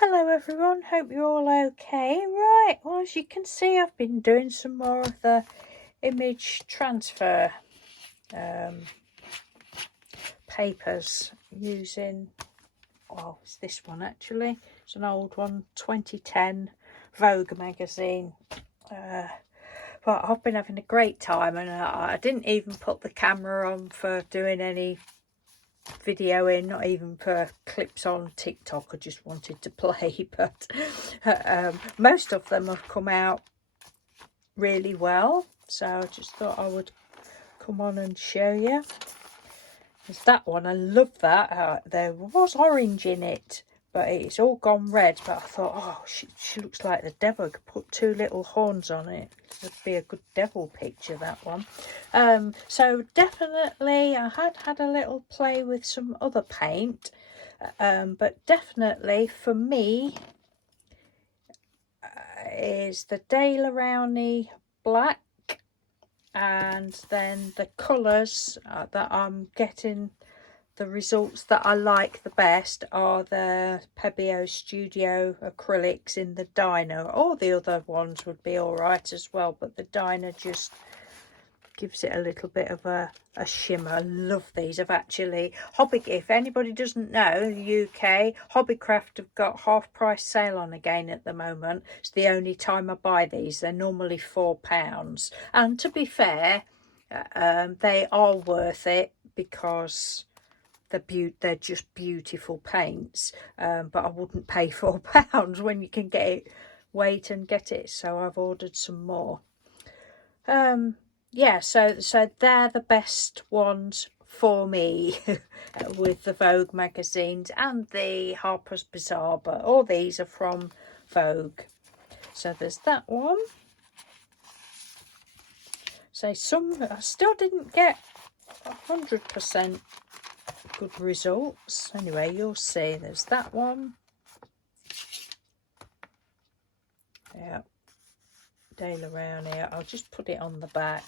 Hello everyone, hope you're all okay. Right, well, as you can see, I've been doing some more of the image transfer papers using, well, it's this one actually. It's an old one, 2010 Vogue Magazine. But I've been having a great time, and I didn't even put the camera on for doing any videoing, not even for clips on TikTok. I just wanted to play, but most of them have come out really well, so I just thought I would come on and show you. There's that one, I love that. There was orange in it, but it's all gone red, but I thought, oh, she looks like the devil. I could put two little horns on it. It'd be a good devil picture, that one. So definitely I had a little play with some other paint, but definitely for me is the Dale Rowney black, and then the colours that I'm getting, the results that I like the best are the Pebeo Studio acrylics in the Diner. All the other ones would be all right as well, but the Diner just gives it a little bit of a shimmer. I love these. I've actually, if anybody doesn't know, the UK, Hobbycraft have got half price sale on again at the moment. It's the only time I buy these. They're normally £4. And to be fair, they are worth it because they're just beautiful paints, but I wouldn't pay £4 when you can get it, wait and get it. So I've ordered some more. Yeah, so they're the best ones for me with the Vogue magazines and the Harper's Bazaar, but all these are from Vogue. So there's that one. So I still didn't get 100% good results. Anyway, you'll see. There's that one. Yeah, Dale around here. I'll just put it on the back.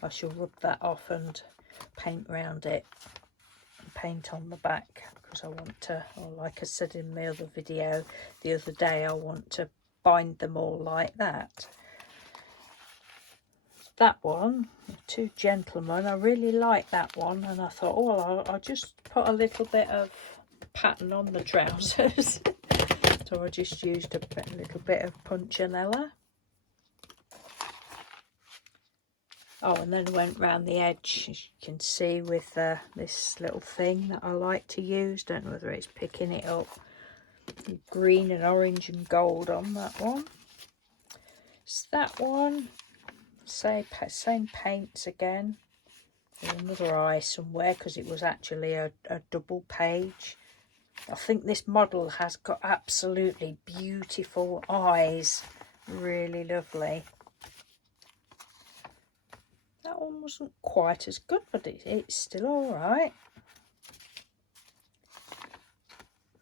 I shall rub that off and paint around it and paint on the back, because I want to, or like I said in my other video the other day, I want to bind them all like that. That one, Two Gentlemen, I really like that one, and I thought, oh, well, I'll just put a little bit of pattern on the trousers. So I just used a little bit of Punchinella. Oh, and then went round the edge, as you can see, with this little thing that I like to use. Don't know whether it's picking it up. Green and orange and gold on that one. It's that one. Same paints again. There's another eye somewhere because it was actually a double page. I think this model has got absolutely beautiful eyes. Really lovely. That one wasn't quite as good, but it's still all right.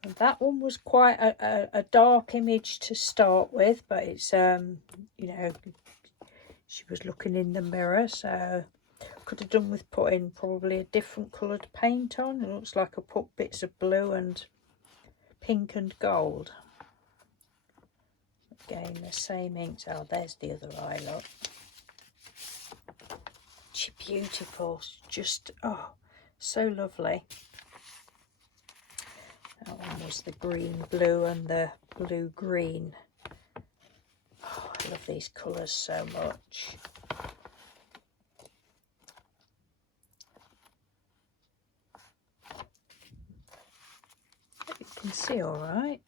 And that one was quite a dark image to start with, but it's you know, she was looking in the mirror, so could have done with putting probably a different coloured paint on. It looks like I put bits of blue and pink and gold. Again, the same inks. Oh, there's the other eye, look. She's beautiful. Just, oh, so lovely. That one was the green blue and the blue green. Oh, I love these colours so much. You can see all right.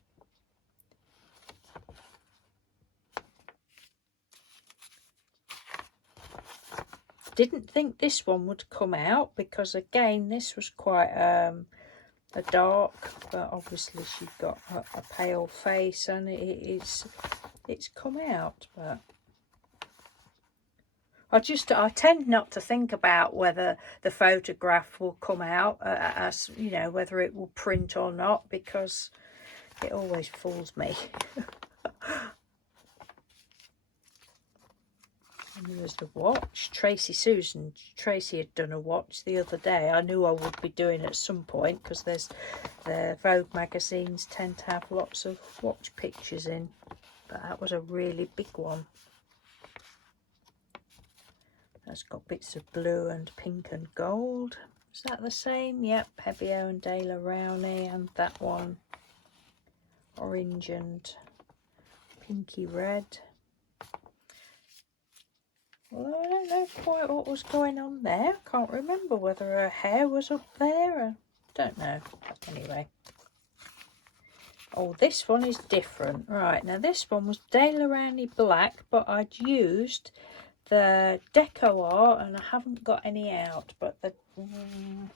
Didn't think this one would come out because, again, this was quite a dark, but obviously she's got a pale face, and it's come out. But I tend not to think about whether the photograph will come out, as you know, whether it will print or not, because it always fools me. And there's the watch. Tracy had done a watch the other day. I knew I would be doing at some point because there's the Vogue magazines tend to have lots of watch pictures in. But that was a really big one. That's got bits of blue and pink and gold. Is that the same? Yep, Pebeo and De La Rowney, and that one orange and pinky red. Although I don't know quite what was going on there. I can't remember whether her hair was up there. I don't know. Anyway. Oh, this one is different. Right, now this one was De La Rowney black, but I'd used the Deco Art, and I haven't got any out, but the don't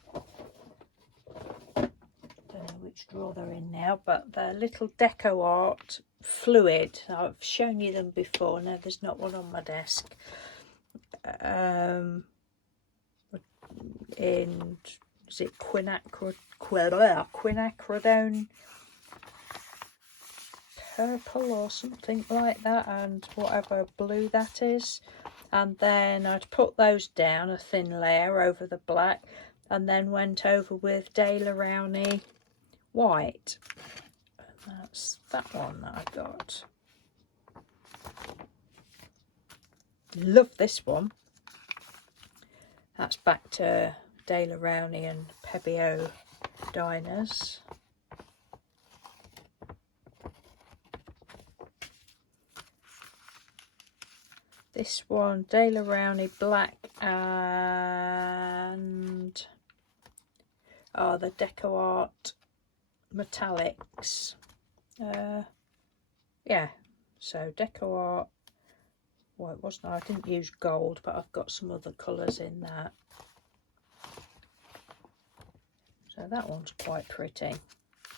know which drawer they're in now, but the little Deco Art fluid. I've shown you them before. No, there's not one on my desk. In, is it quinacridone purple or something like that, and whatever blue that is. And then I'd put those down, a thin layer over the black, and then went over with De La Rowney white. And that's that one that I got. Love this one. That's back to De La Rowney and Pebeo diners. This one, De La Rowney black and the Deco Art metallics. Yeah, so Deco Art. Well, it wasn't. I didn't use gold, but I've got some other colours in that. So that one's quite pretty.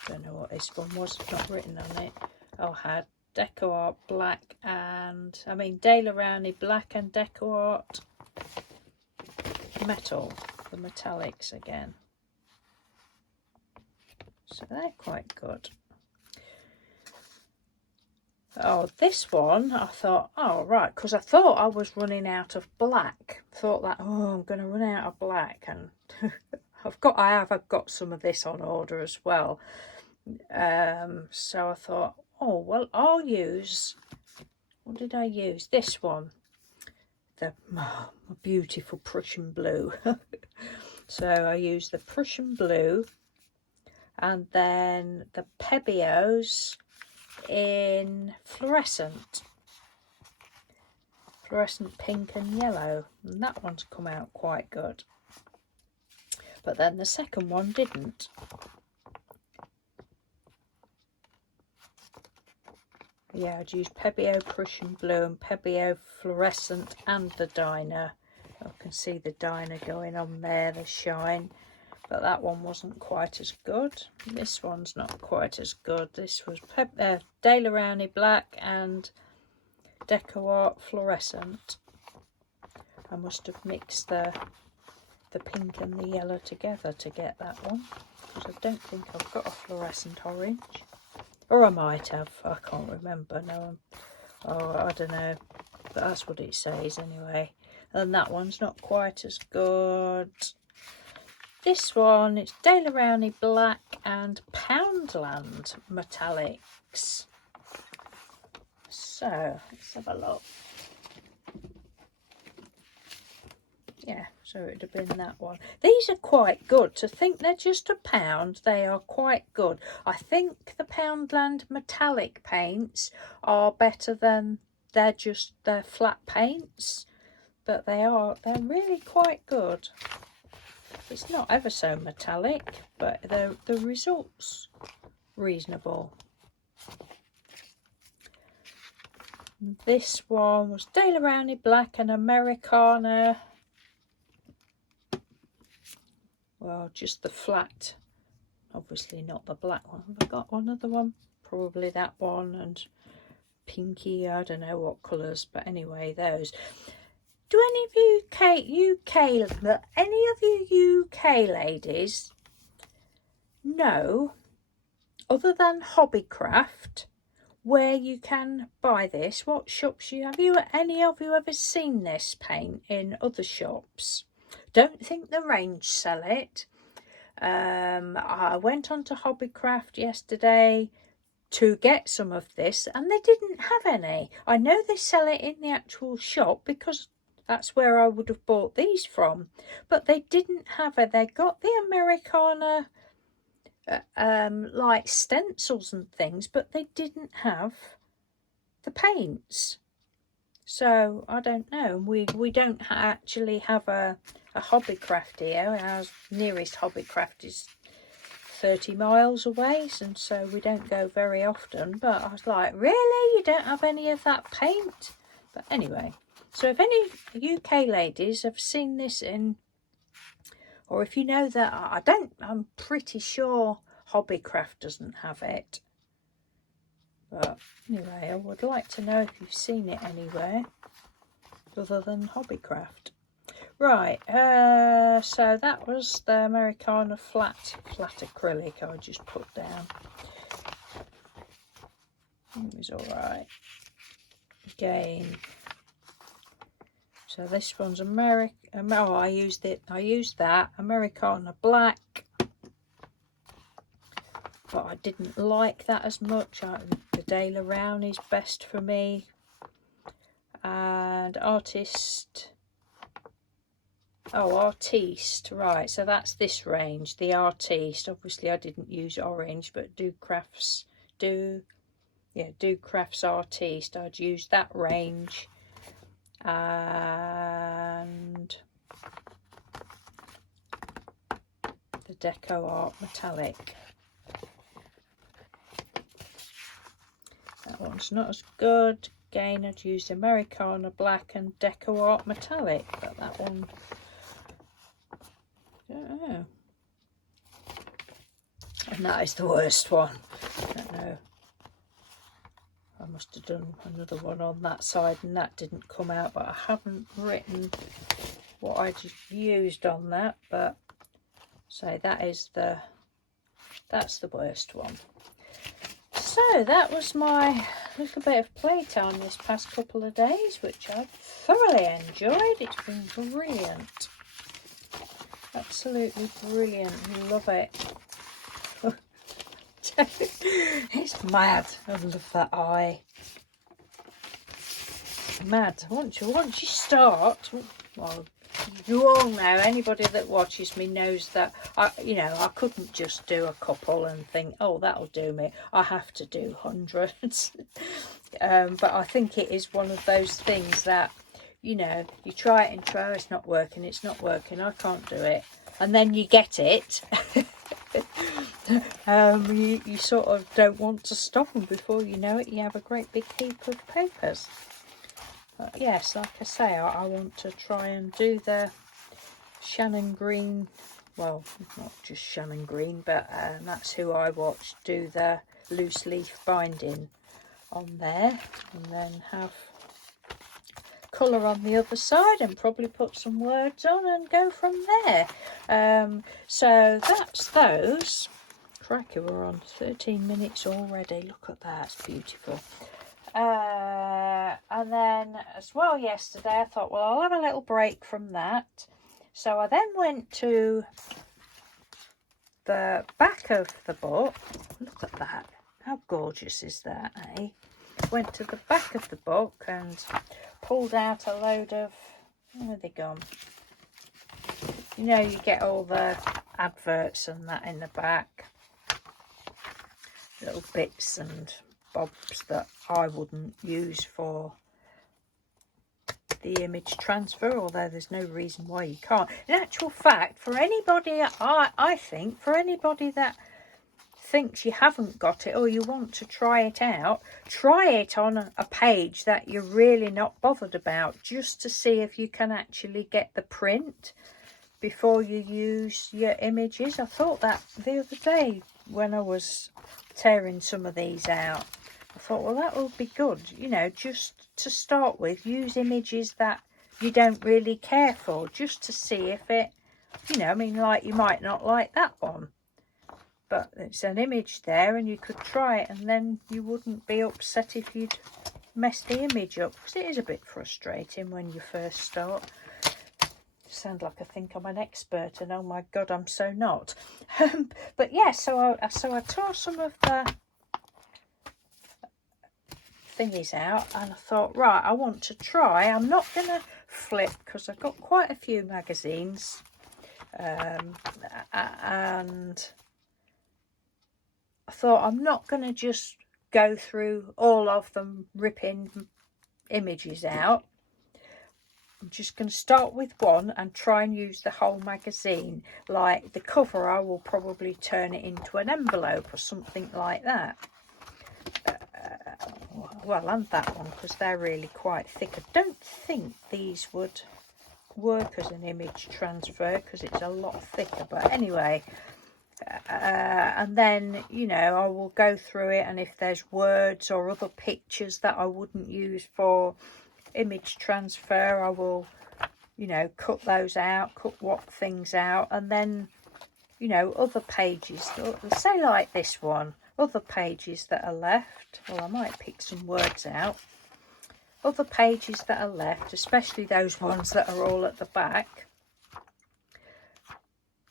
Don't know what this one was. It's not written on it. I had Deco Art black and De La Rowney black and Deco Art metal, the metallics again. So they're quite good. Oh, this one I thought, oh right, because I thought I was running out of black. Thought that, oh, I'm going to run out of black, and I've got some of this on order as well. So I thought, oh well, I'll use, what did I use? This one, the beautiful Prussian blue. So I used the Prussian blue, and then the Pebeos in fluorescent pink and yellow, and that one's come out quite good. But then the second one didn't. Yeah, I'd used Pebeo Prussian blue and Pebeo fluorescent and the diner. I can see the diner going on there, the shine. But that one wasn't quite as good. This one's not quite as good. This was De La Rowney black and Deco Art fluorescent. I must have mixed the pink and the yellow together to get that one, because I don't think I've got a fluorescent orange. Or I might have, I can't remember. No, I don't know. But that's what it says anyway. And that one's not quite as good. This one, it's De La Rowney black and Poundland metallics. So let's have a look. Yeah, so it'd have been that one. These are quite good. To think they're just £1, they are quite good. I think the Poundland metallic paints are better than they're flat paints, but they're really quite good. It's not ever so metallic, but the results reasonable. This one was De La Rowney black and Americana. Well, just the flat, obviously not the black one. Have I got one other one? Probably that one, and pinky, I don't know what colours, but anyway, those. Do any of you UK ladies know, other than Hobbycraft, where you can buy this, what shops have you any of you ever seen this paint in other shops? Don't think the range sell it. I went on to Hobbycraft yesterday to get some of this and they didn't have any. I know they sell it in the actual shop because that's where I would have bought these from, but they didn't have it. They got the Americana like stencils and things, but they didn't have the paints. So I don't know. We don't actually have a Hobbycraft here. Our nearest Hobbycraft is 30 miles away, and so we don't go very often. But I was like, really, you don't have any of that paint? But anyway, so if any UK ladies have seen this in, or if you know that, I'm pretty sure Hobbycraft doesn't have it. But anyway, I would like to know if you've seen it anywhere other than Hobbycraft. Right, so that was the Americana flat acrylic I just put down. It was alright. Again, so this one's I used that Americana black, but I didn't like that as much. The Daler Round is best for me, and Artiste, right, so that's this range, the Artiste. Obviously I didn't use orange, but Do Crafts Artiste, I'd use that range, and the Deco Art Metallic. That one's not as good. Again, I'd used Americana Black and Deco Art Metallic, but that one, I don't know. And that is the worst one. I don't know. I must have done another one on that side and that didn't come out, but I haven't written what I just used on that, but so that's the worst one. So that was my little bit of playtime this past couple of days, which I've thoroughly enjoyed. It's been brilliant. Absolutely brilliant. Love it. It's mad. I love that eye. Mad. Once you start, well, you all know, anybody that watches me knows that I couldn't just do a couple and think, oh, that'll do me. I have to do hundreds. But I think it is one of those things that, you try it and try, it's not working, I can't do it, and then you get it. You sort of don't want to stop, and before you know it, you have a great big heap of papers. But yes, like I say, I want to try and do the Shannon Green, well, not just Shannon Green, but that's who I watched do the loose leaf binding on there, and then have colour on the other side and probably put some words on and go from there. So that's those. Cracky, we're on 13 minutes already. Look at that, it's beautiful. And then as well yesterday I thought, well, I'll have a little break from that. So I then went to the back of the book. Look at that. How gorgeous is that, eh? Went to the back of the book and pulled out a load of, where are they gone? You get all the adverts and that in the back. Little bits and bobs that I wouldn't use for the image transfer, although there's no reason why you can't. In actual fact, for anybody, I think, for anybody that thinks you haven't got it or you want to try it out, try it on a page that you're really not bothered about, just to see if you can actually get the print before you use your images. I thought that the other day when I was tearing some of these out. I thought, well, that will be good, just to start with. Use images that you don't really care for, just to see if it, like you might not like that one, but it's an image there and you could try it, and then you wouldn't be upset if you'd messed the image up, because it is a bit frustrating when you first start. Sound like I think I'm an expert, and oh my god, I'm so not. But yeah, so I tore some of the thingies out, and I thought, right, I want to try. I'm not gonna flip because I've got quite a few magazines, and I thought I'm not gonna just go through all of them ripping images out. I'm just going to start with one and try and use the whole magazine. Like the cover, I will probably turn it into an envelope or something like that. Well, and that one, because they're really quite thick. I don't think these would work as an image transfer because it's a lot thicker. But anyway, and then, you know, I will go through it, and if there's words or other pictures that I wouldn't use for image transfer, I will, you know, cut those out, cut what things out, and then, you know, other pages, say like this one, other pages that are left, well, I might pick some words out, other pages that are left, especially those ones that are all at the back,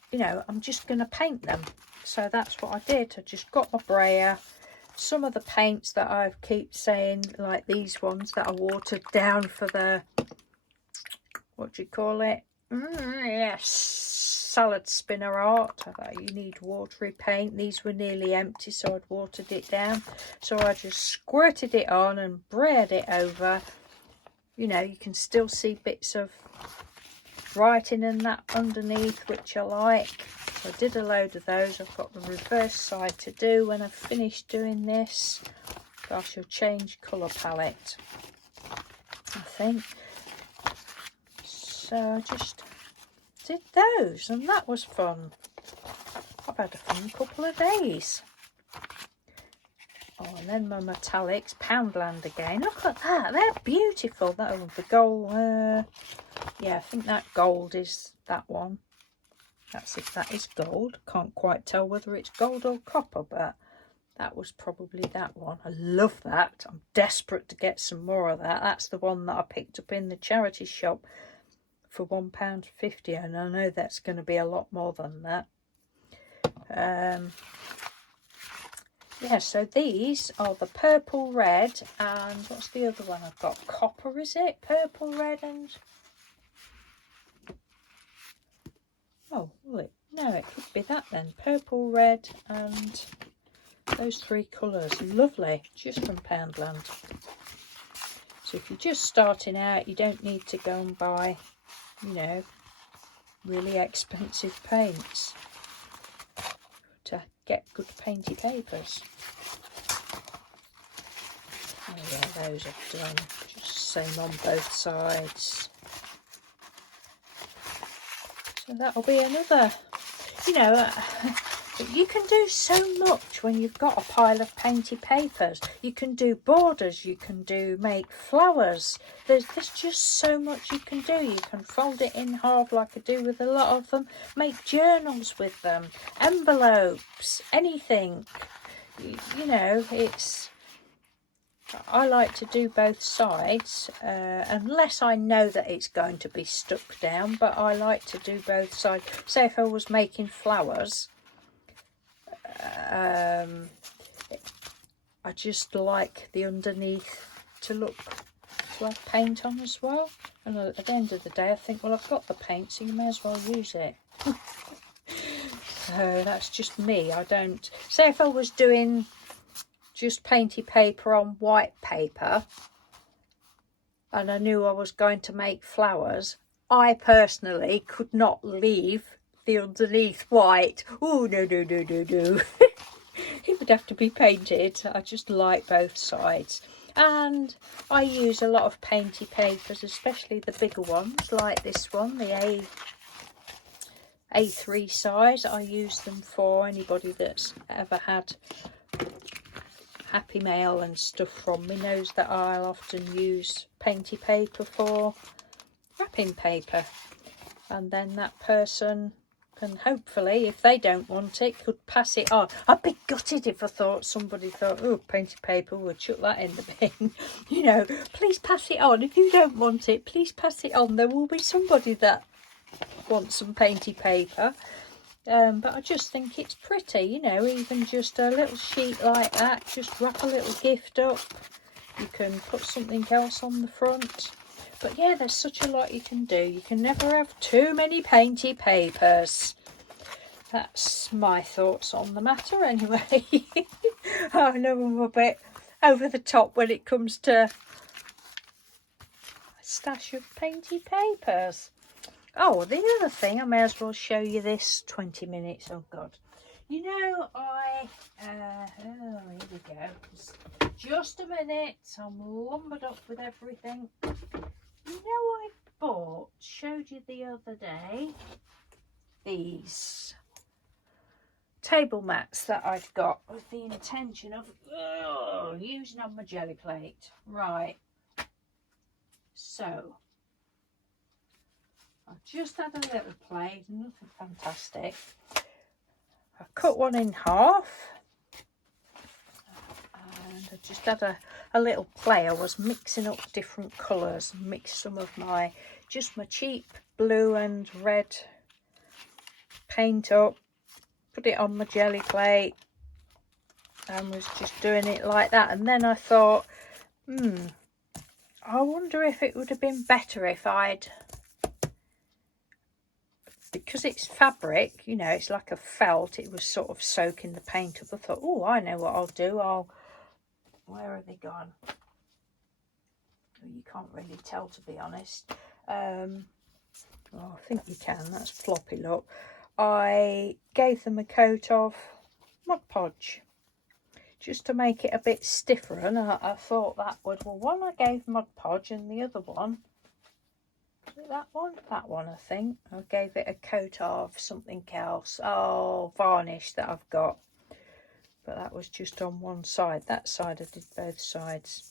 you know, I'm just going to paint them. So that's what I did. I just got my brayer. Some of the paints that I keep saying, like these ones that are watered down for the, what do you call it? Yes, salad spinner art. You need watery paint. These were nearly empty, so I'd watered it down. So I just squirted it on and brayered it over. You know, you can still see bits of writing and that underneath, which I like. I did a load of those. I've got the reverse side to do when I've finished doing this. I shall change colour palette, I think. So I just did those, and that was fun. I've had a fun couple of days. Oh, and then my metallics, Poundland again. Look at that, they're beautiful. That was the gold. Yeah, I think that gold is that one. That's it, that is gold. Can't quite tell whether it's gold or copper, but that was probably that one. I love that. I'm desperate to get some more of that. That's the one that I picked up in the charity shop for £1.50, and I know that's going to be a lot more than that. Yeah, so these are the purple, red, and what's the other one I've got? Copper, is it? Purple, red, and... oh, well, no, it could be that then. Purple, red, and those three colours. Lovely, just from Poundland. So if you're just starting out, you don't need to go and buy, you know, really expensive paints to get good painty papers. Oh yeah, those are done. Just same on both sides. So that'll be another, you know, you can do so much when you've got a pile of painty papers. You can do borders, you can make flowers. There's just so much you can do. You can fold it in half like I do with a lot of them. Make journals with them, envelopes, anything. You know, it's... I like to do both sides, unless I know that it's going to be stuck down, but I like to do both sides. Say if I was making flowers, I just like the underneath to have paint on as well. And at the end of the day, I think, well, I've got the paint, so you may as well use it. So that's just me. I don't... say if I was doing just painty paper on white paper and I knew I was going to make flowers, I personally could not leave the underneath white. Oh, no. It would have to be painted. I just like both sides. And I use a lot of painty papers, especially the bigger ones like this one, the A3 size. I use them for anybody that's ever had Happy Mail and stuff from me knows that I'll often use painty paper for wrapping paper, and then that person and hopefully if they don't want it, could pass it on. I'd be gutted if I thought somebody thought, oh, painted paper, we'll chuck that in the bin. You know, please pass it on. If you don't want it, please pass it on. There will be somebody that wants some painted paper. But I just think it's pretty, you know, even just a little sheet like that, just wrap a little gift up. You can put something else on the front. But yeah, there's such a lot you can do. You can never have too many painty papers. That's my thoughts on the matter anyway. I know I'm a bit over the top when it comes to a stash of painty papers. Oh, the other thing, I may as well show you this. 20 minutes, oh God. You know, oh, here we go. Just a minute, I'm lumbered up with everything. You know, I showed you the other day, these table mats that I've got with the intention of using on my jelly plate. Right, so I've just had a little play, nothing fantastic. I cut one in half. And I just had a little play. I was mixing up different colours, mixed some of my cheap blue and red paint up, put it on my jelly plate, and was just doing it like that. And then I thought, I wonder if it would have been better if I'd, because it's fabric, you know, it's like a felt, it was sort of soaking the paint up. I thought, oh, I know what I'll do. Where are they gone? You can't really tell, to be honest. I think you can. That's floppy look. I gave them a coat of Mod Podge just to make it a bit stiffer, and I thought that would, well, one I gave Mod Podge and the other one, that one I think I gave it a coat of something else, varnish that I've got. But that was just on one side. That side I did both sides.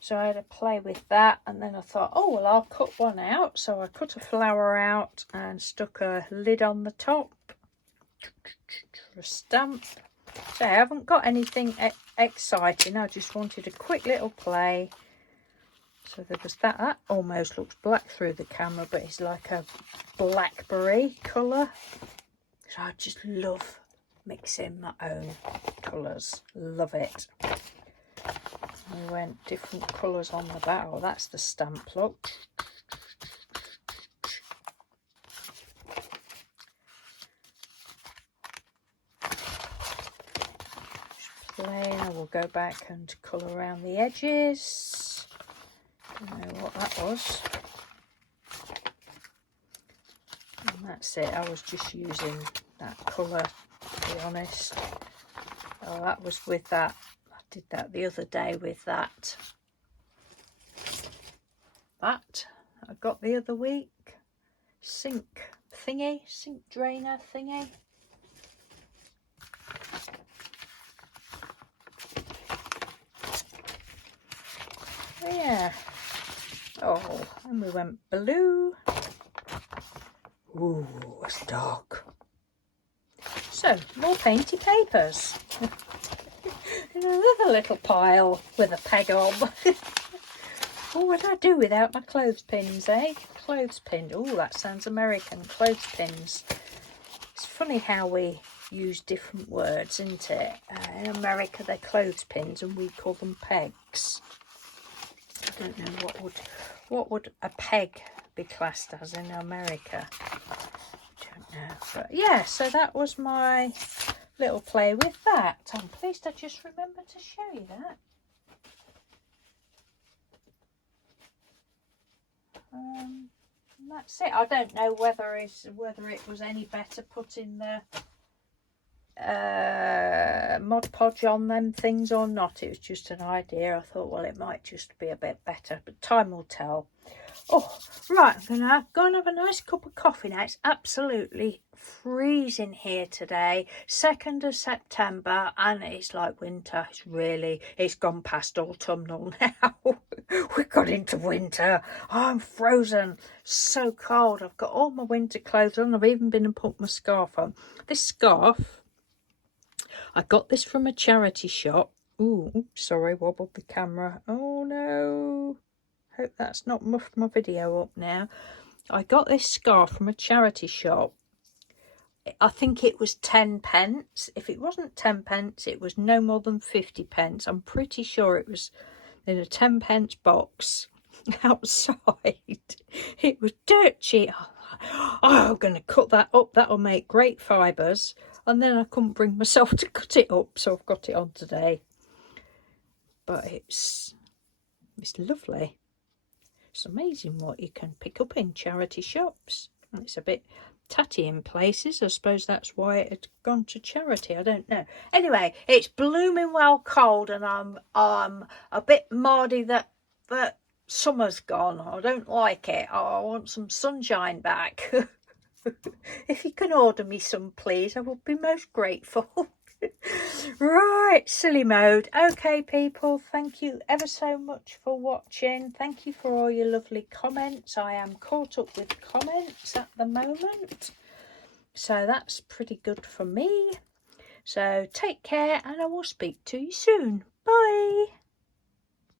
So I had to play with that, and then I thought, oh, well, I'll cut one out. So I cut a flower out and stuck a lid on the top for a stamp. So I haven't got anything exciting. I just wanted a quick little play. So there was that. That almost looks black through the camera, but it's like a blackberry colour. So I just love mixing my own colours, love it. We went different colours on the back. Oh, that's the stamp look. Just plain. I will go back and colour around the edges. I don't know what that was. And that's it. I was just using that colour, to be honest. Oh, that was with that. I did that the other day with that I got the other week. Sink drainer thingy. Yeah. Oh, and we went blue. Ooh, it's dark. So, more painty papers. And another little pile with a peg on. What would I do without my clothespins, eh? Clothespin. Oh, that sounds American. Clothespins. It's funny how we use different words, isn't it? In America, they're clothespins, and we call them pegs. I don't know what would a peg be classed as in America. I don't know, but yeah. So that was my little play with that. I'm pleased I just remembered to show you that. That's it. I don't know whether it was any better putting the Mod Podge on them things or not. It was just an idea. I thought, well, it might just be a bit better, but time will tell. Oh, right, I'm gonna go and have a nice cup of coffee now. It's absolutely freezing here today, 2nd of September, and it's like winter. It's gone past autumnal now. We got into winter. I'm frozen. So cold. I've got all my winter clothes on. I've even been and put my scarf on. This scarf, I got this from a charity shop. Ooh, sorry, wobbled the camera. Oh no. Hope that's not muffed my video up now. I got this scarf from a charity shop. I think it was 10 pence. If it wasn't 10 pence, it was no more than 50 pence. I'm pretty sure it was in a 10 pence box outside. It was dirt cheap. Oh, I'm going to cut that up. That'll make great fibres. And then I couldn't bring myself to cut it up, so I've got it on today. But it's lovely. It's amazing what you can pick up in charity shops. It's a bit tatty in places. I suppose that's why it had gone to charity. I don't know. Anyway, it's blooming well cold, and I'm a bit mardy that summer's gone. I don't like it. I want some sunshine back. If you can order me some, please, I would be most grateful. Right, silly mode. Okay, people, thank you ever so much for watching. Thank you for all your lovely comments. I am caught up with comments at the moment, so that's pretty good for me. So take care, and I will speak to you soon. Bye.